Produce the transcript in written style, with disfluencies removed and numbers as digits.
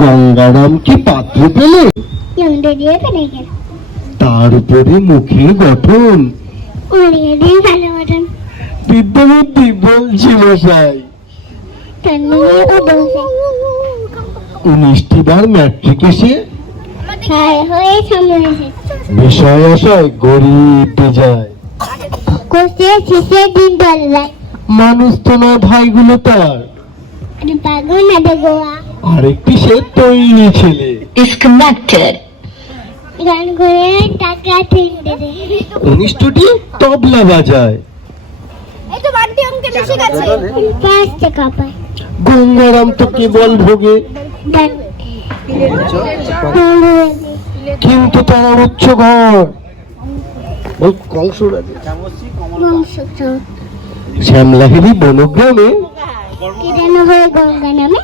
গঙ্গারাম কি পাত্র পেলে? তার উপরে মুখের গঠন বিদ্যাবুদ্ধি বলছি মশাই। 19টি বার ম্যাট্রিক এসে বিষয় আশায় গড়িয়ে যায়। মানুষ তো নয় ভাইগুলো তার, আরেকটি সে তৈরি ছেলে। গান করে টাকা ঠিক দেবে। 19টি তবলা বাজায়। এই তো বাড়তি অঙ্কে বেশি গেছে। 5 টাকা পায়। গঙ্গারাম তো কেবল ভোগে, কিন্তু তারা উচ্চ ঘর শ্যামলাহেরি বনগ্রামে গঙ্গা নামে